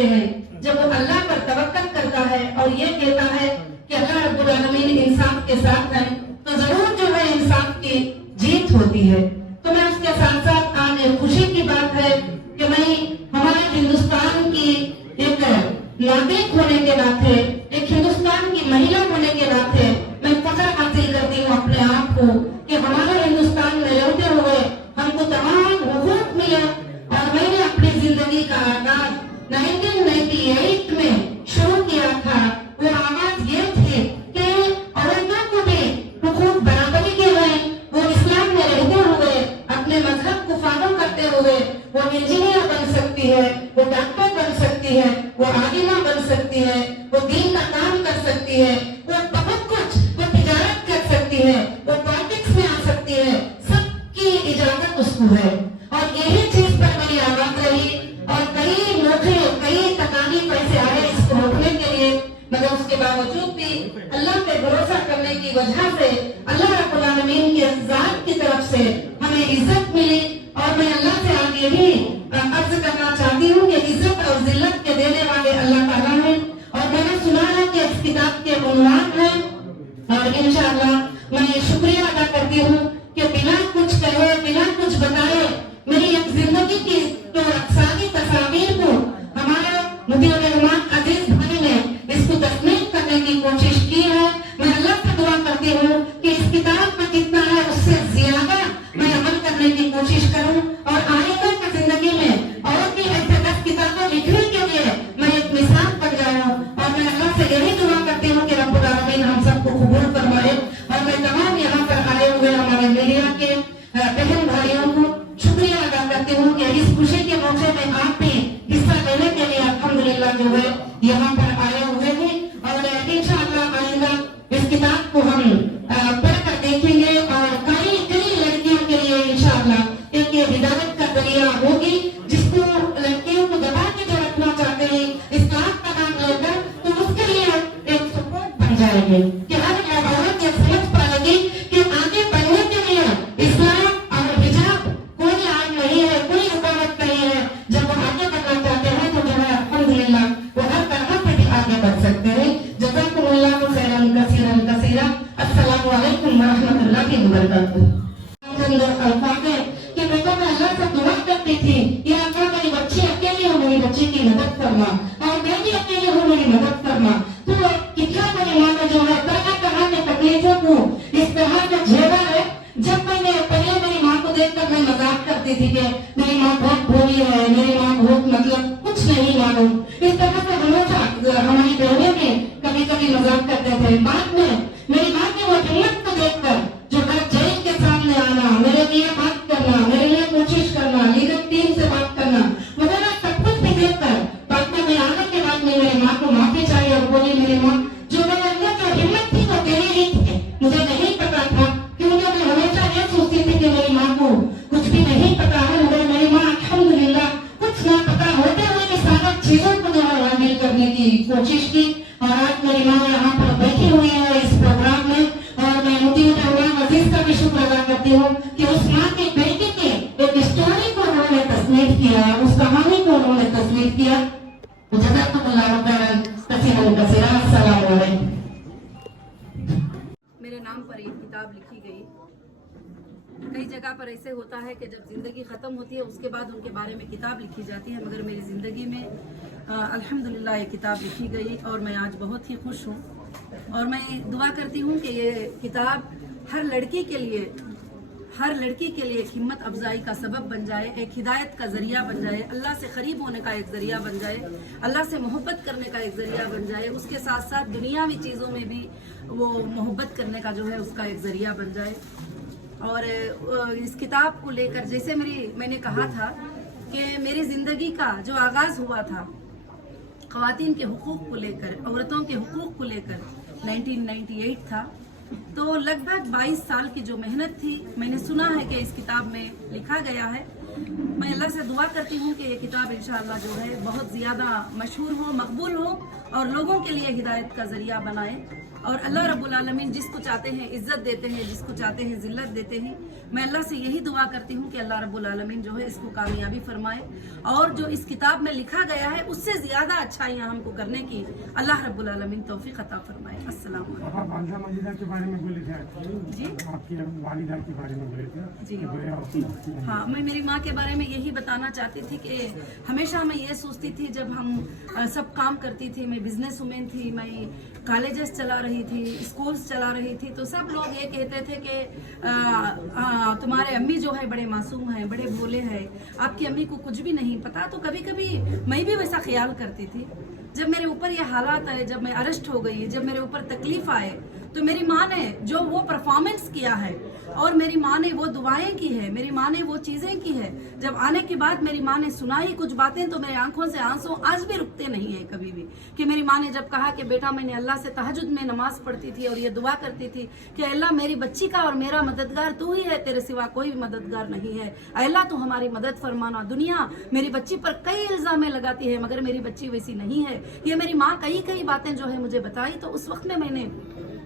होते हैं जब वो अल्लाह पर तवक्कल करता है और ये कहता है कि अल्लाह रब्बुल आलमीन इंसान के साथ है, तो जरूर जो है इंसान की जीत होती है। तो मैं उसके साथ साथ आज खुशी की बात है कि मैं हमारे हिंदुस्तान की एक नागरिक होने के नाते, एक हिंदुस्तान की महिला होने के नाते मैं फख्र हासिल करती हूँ अपने आप को कि हमारे हिंदुस्तान में रहते हुए हमको तमाम हुकूक मिले। और मैंने अपनी जिंदगी का आगाज 1998 में शुरू किया था। वो आवाज ये थी कि औरतों को भी हुकूक बराबरी के हैं, वो इस्लाम में रहते हुए अपने मजहब को फॉलो करते हुए वो इंजीनियर बन सकती है, वो डॉक्टर बन सकती है, वो आलिमा बन सकती है, वो दीन का काम कर सकती है, वो बहुत कुछ, वो तिजारत कर सकती है, वो पॉलिटिक्स में आ सकती है, सबकी इजाजत उसको है। और यही चीज पर मेरी आवाज रही और कई मौके, कई तकालीफ ऐसे आए इसको रोकने के लिए, मगर उसके बावजूद भी अल्लाह पे भरोसा करने की वजह से अल्लाह रब्बुल आलमीन के ज़ात की तरफ से हमें इज्जत मिली। और मैं अल्लाह से आगे भी अर्ज करना चाहती हूँ कि इज्जत और जिल्लत के देने वाले अल्लाह ताला हैं। और मैंने सुना है कि इस किताब के उन्वान है और इंशाअल्लाह मैं शुक्रिया अदा करती हूँ कि बिना कुछ कहे, बिना कुछ बताए मेरी एक जिंदगी की जो अक्सारी तस्वीर को हमारे मुफ्ती रहमान अजीज भाई ने इसको तस्लीम करने की कोशिश की है। मैं अल्लाह से दुआ करती हूँ कि इस किताब में जितना है उससे ज्यादा मैं अमल करने की कोशिश करूँ और आइंदा की जिंदगी में और भी ऐसे 10 किताबें लिखने के लिए मैं एक मिसाल बन जाऊँ। और मैं अल्लाह से यही दुआ करती हूँ कि रब्बुल आलमीन हम सबको कबूल फरमाए। और मैं तमाम यहाँ पर आए हुए हमारे मीडिया के बहन भाइयों को शुक्रिया अदा करती हूँ कि इस खुशी के मौके में आप भी हिस्सा लेने के लिए अल्हम्दुलिल्लाह जो है यहाँ पर आए हुए हैं। और इंशाअल्लाह आइंदा इस किताब को हम पढ़कर देखेंगे और कई लड़कियों के लिए इंशाअल्लाह एक ये हिदायत का जरिया होगी, जिसको लड़कियों को दबा के जो रखना चाहते हैं इस्लाम का नाम लेकर, तो उसके लिए एक सपोर्ट बन जाएगी कि हर औरत ये समझ पाएगी कि आगे बढ़ने के लिए इस्लाम और हिजाब कोई आग नहीं है, कोई रुकावट नहीं है। जब वो आगे बढ़ना चाहते हैं तो जो है अल्हम्दुलिल्लाह वो हर तरह से भी आगे बढ़ सकते हैं। जज़ाकुमुल्लाहु खैरन कसीरन कसीरा। अस्सलामु अलैकुम व रहमतुल्लाहि व बरकातुहू। कि बेटा मैं अल्लाह से दुआ करती थी, या अल्लाह मेरी बच्ची अकेली हो, मेरी बच्ची की मदद करना, और मैं भी अकेली हूँ, मेरी मदद करना। तो कितना मेरी माँ ने जो है तरह के तकलीफों को इस तरह से झेला है। जब मैंने पहले मेरी माँ को देखकर मैं मजाक करती थी कि मेरी माँ बहुत भोली है, मेरी माँ बहुत मतलब कुछ नहीं मालूम, इस तरह से हमेशा हमारी बहनें भी कभी कभी मजाक करते थे। बाद में मेरी माँ की वो हिम्मत को देखकर जो हर जेल के सामने आना, मेरे लिए बात करना, मेरे लिए कोशिश करना, लीडर टीम से बात करना वगैरह सब कुछ भी देखकर बाद में आने के बाद में मेरी माँ को माफी चाहिए और बोली मेरी माँ जो मेरे अंदर जो हिम्मत थी वो तेरी ही थी, मुझे नहीं पता था, क्योंकि मैं हमेशा ये सोचती थी कि मेरी माँ को कुछ भी नहीं पता है। मगर मेरी माँ अल्हम्दुलिल्लाह कुछ ना पता होते हुए भी सारी चीजों को जो है शामिल करने की कोशिश की। और आज मेरी माँ यहाँ पर बैठी हुई है इस प्रोग्राम में, और मैं मुफ्ती रहमान अजीज का भी शुक्र अदा करती हूँ कि उस माँ के बेटे के एक स्टोरी को उन्होंने तस्लीफ किया, उस कहानी को उन्होंने तस्लीफ किया। जज़ाकुमुल्लाहु खैरन कसीरन कसीरा। अस्सलामु अलैकुम। मेरे नाम पर ये किताब लिखी गई। कई जगह पर ऐसे होता है कि जब ज़िंदगी ख़त्म होती है उसके बाद उनके बारे में किताब लिखी जाती है, मगर मेरी ज़िंदगी में अल्हम्दुलिल्लाह ये किताब लिखी गई और मैं आज बहुत ही खुश हूँ। और मैं दुआ करती हूँ कि ये किताब हर लड़की के लिए एक हिम्मत अफजाई का सबब बन जाए, एक हिदायत का ज़रिया बन जाए, अल्लाह से करीब होने का एक ज़रिया बन जाए, अल्लाह से मोहब्बत करने का एक ज़रिया बन जाए, उसके साथ साथ दुनियावी चीज़ों में भी वो मोहब्बत करने का जो है उसका एक ज़रिया बन जाए। और इस किताब को लेकर जैसे मैंने कहा था कि मेरी ज़िंदगी का जो आगाज़ हुआ था ख़वातीन के हुकूक़ को लेकर, औरतों के हुकूक़ को लेकर 1998 था। तो लगभग 22 साल की जो मेहनत थी, मैंने सुना है कि इस किताब में लिखा गया है। मैं अल्लाह से दुआ करती हूँ कि ये किताब इंशाअल्लाह जो है बहुत ज़्यादा मशहूर हो, मकबूल हो और लोगों के लिए हिदायत का ज़रिया बनाए। और अल्लाह रब्बुल आलमीन जिसको चाहते हैं इज़्ज़त देते हैं, जिसको चाहते हैं ज़िल्लत देते हैं। मैं अल्लाह से यही दुआ करती हूँ कि अल्लाह रब्बुल आलमीन जो है इसको कामयाबी फरमाए और जो इस किताब में लिखा गया है उससे ज़्यादा अच्छाइयाँ हमको करने की अल्लाह रब्बुल आलमीन तौफीक अता फरमाए। अस्सलाम वालेकुम। आप वालिदा मजीदा के बारे में बोले थे जी आपकी वालिदा के बारे में बोले थे जी हाँ, मैं मेरी माँ के बारे में यही बताना चाहती थी कि हमेशा मैं ये सोचती थी जब हम सब काम करती थी, मैं बिजनेस वुमेन थी, मैं कॉलेजेस चला रही थी, स्कूल्स चला रही थी, तो सब लोग ये कहते थे कि तुम्हारे अम्मी जो है बड़े मासूम हैं, बड़े भोले हैं, आपकी अम्मी को कुछ भी नहीं पता। तो कभी कभी मैं भी वैसा ख्याल करती थी। जब मेरे ऊपर ये हालात आए, जब मैं अरेस्ट हो गई, जब मेरे ऊपर तकलीफ आए, तो मेरी माँ ने जो वो परफॉर्मेंस किया है और मेरी माँ ने वो दुआएं की है, मेरी माँ ने वो चीज़ें की है, जब आने के बाद मेरी माँ ने सुनाई कुछ बातें तो मेरे आंखों से आंसू आज भी रुकते नहीं है कभी भी। कि मेरी माँ ने जब कहा कि बेटा मैंने अल्लाह से तहज्जुद में नमाज पढ़ती थी और ये दुआ करती थी कि अल्लाह मेरी बच्ची का और मेरा मददगार तू ही है, तेरे सिवा कोई भी मददगार नहीं है, अल्लाह तू हमारी मदद फरमाना। दुनिया मेरी बच्ची पर कई इल्जामें लगाती है मगर मेरी बच्ची वैसी नहीं है। ये मेरी माँ कई बातें जो है मुझे बताई, तो उस वक्त में मैंने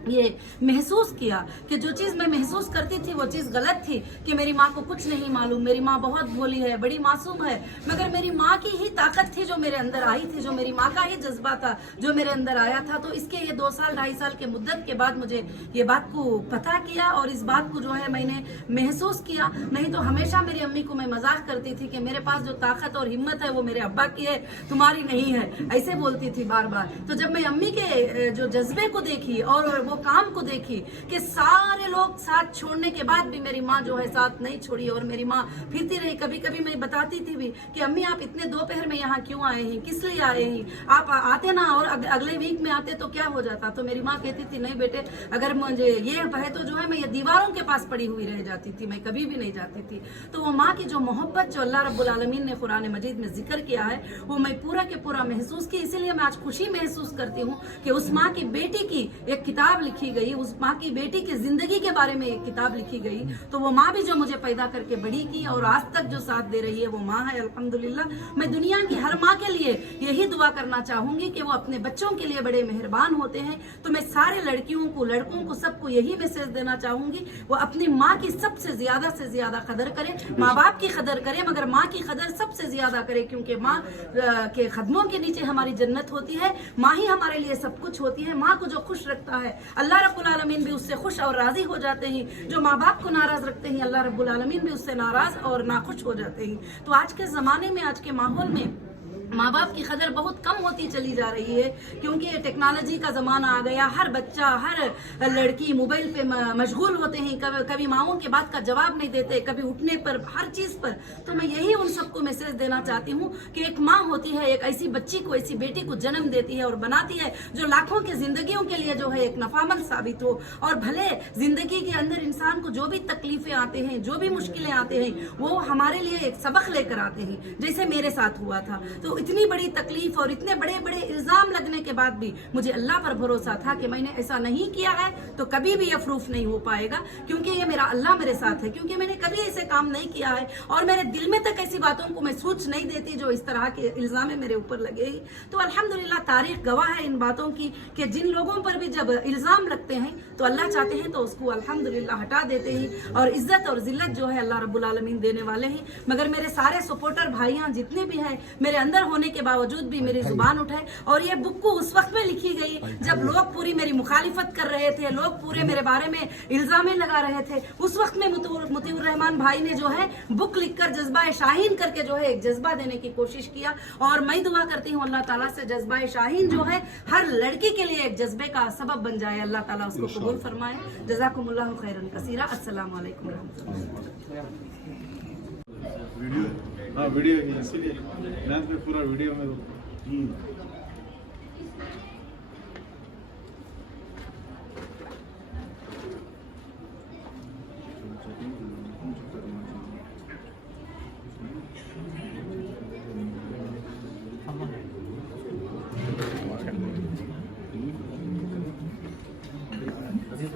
ये महसूस किया कि जो चीज़ मैं महसूस करती थी वो चीज़ गलत थी, कि मेरी माँ को कुछ नहीं मालूम, मेरी माँ बहुत भोली है, बड़ी मासूम है, मगर मेरी माँ की ही ताकत थी जो मेरे अंदर आई थी, जो मेरी माँ का ही जज्बा था जो मेरे अंदर आया था। तो इसके ये 2 साल 2.5 साल के मुद्दत के बाद मुझे ये बात को पता किया और इस बात को जो है मैंने महसूस किया। नहीं तो हमेशा मेरी अम्मी को मैं मजाक करती थी कि मेरे पास जो ताकत और हिम्मत है वो मेरे अब्बा की है, तुम्हारी नहीं है, ऐसे बोलती थी बार बार। तो जब मैं अम्मी के जो जज्बे को देखी और वो काम को देखी कि सारे लोग साथ छोड़ने के बाद भी मेरी माँ जो है साथ नहीं छोड़ी और मेरी माँ फिरती रही। कभी कभी मैं बताती थी भी कि अम्मी आप इतने दोपहर में यहाँ क्यों आए हैं, किस लिए आए हैं, आप आते ना और अगले वीक में आते तो क्या हो जाता। तो मेरी माँ कहती थी नहीं बेटे, अगर मुझे ये है तो जो है मैं ये दीवारों के पास पड़ी हुई रह जाती थी, मैं कभी भी नहीं जाती थी। तो वो माँ की जो मोहब्बत जो अल्लाह रब्बुल आलमीन ने कुरान मजीद में जिक्र किया है वो मैं पूरा के पूरा महसूस की। इसीलिए मैं आज खुशी महसूस करती हूँ कि उस माँ की बेटी की एक किताब लिखी गई, उस माँ की बेटी की जिंदगी के बारे में एक किताब लिखी गई। तो वो माँ भी जो मुझे पैदा करके बड़ी की और आज तक जो साथ दे रही है वो माँ है, अल्हम्दुलिल्लाह। मैं दुनिया की हर माँ के लिए यही दुआ करना चाहूंगी कि वो अपने बच्चों के लिए बड़े मेहरबान होते हैं। तो मैं सारे लड़कियों को, लड़कों को, सबको यही मैसेज देना चाहूंगी, वो अपनी माँ की सबसे ज्यादा कदर करें, माँ बाप की कदर करें, मगर माँ की कदर सबसे ज्यादा करें, क्योंकि माँ के कदमों के नीचे हमारी जन्नत होती है। माँ ही हमारे लिए सब कुछ होती है। माँ को जो खुश रखता है अल्लाह रब्बुल आलमीन भी उससे खुश और राजी हो जाते हैं। जो माँ बाप को नाराज रखते हैं अल्लाह रब्बुल आलमीन भी उससे नाराज और नाखुश हो जाते हैं। तो आज के जमाने में, आज के माहौल में माँ बाप की कदर बहुत कम होती चली जा रही है, क्योंकि टेक्नोलॉजी का ज़माना आ गया। हर बच्चा, हर लड़की मोबाइल पे मशगूल होते हैं, कभी माँओं के बात का जवाब नहीं देते, कभी उठने पर, हर चीज़ पर। तो मैं यही उन सबको मैसेज देना चाहती हूँ कि एक माँ होती है, एक ऐसी बच्ची को, ऐसी बेटी को जन्म देती है और बनाती है जो लाखों की जिंदगियों के लिए जो है एक नफामंद साबित हो। और भले जिंदगी के अंदर इंसान को जो भी तकलीफें आते हैं, जो भी मुश्किलें आते हैं, वो हमारे लिए एक सबक लेकर आते हैं, जैसे मेरे साथ हुआ था। तो इतनी बड़ी तकलीफ और इतने बड़े बड़े इल्जाम लगने के बाद भी मुझे अल्लाह पर भरोसा था कि मैंने ऐसा नहीं किया है तो कभी भी ये प्रूफ नहीं हो पाएगा, क्योंकि ये मेरा अल्लाह मेरे साथ है, क्योंकि मैंने कभी ऐसे काम नहीं किया है और मेरे दिल में तक ऐसी बातों को मैं सोच नहीं देती जो इस तरह के इल्जाम मेरे ऊपर लगे ही। तो अल्हम्दुलिल्लाह तारीख गवाह है इन बातों की कि जिन लोगों पर भी जब इल्जाम लगते हैं तो अल्लाह चाहते हैं तो उसको अल्हम्दुलिल्लाह हटा देते हैं और इज्जत और जिल्लत जो है अल्लाह रब्बुल आलमीन देने वाले हैं। मगर मेरे सारे सपोर्टर भाइयां जितने भी हैं, मेरे अंदर होने के बावजूद भी मेरी जुबान उठाए। और ये बुक को उस वक्त में लिखी गई जब लोग पूरी मेरी मुखालिफत कर रहे थे, लोग पूरे मेरे बारे में इल्जाम लगा रहे थे। उस वक्त में मुतीउर रहमान भाई ने जो है बुक लिखकर जज्बा शाहीन करके जो है एक जज्बा देने की कोशिश किया। और मैं दुआ करती हूँ अल्लाह ताला से जज्बा शाहीन जो है हर लड़की के लिए एक जज्बे का सबब बन जाए। अल्लाह ताला उसको कबूल फरमाए। जज़ाकुमुल्लाहु खैरन कसीरा। अस्सलामु अलैकुम रहमतुल्लाह। वीडियो, हाँ वीडियो है, इसीलिए डांस में पूरा वीडियो में Aziz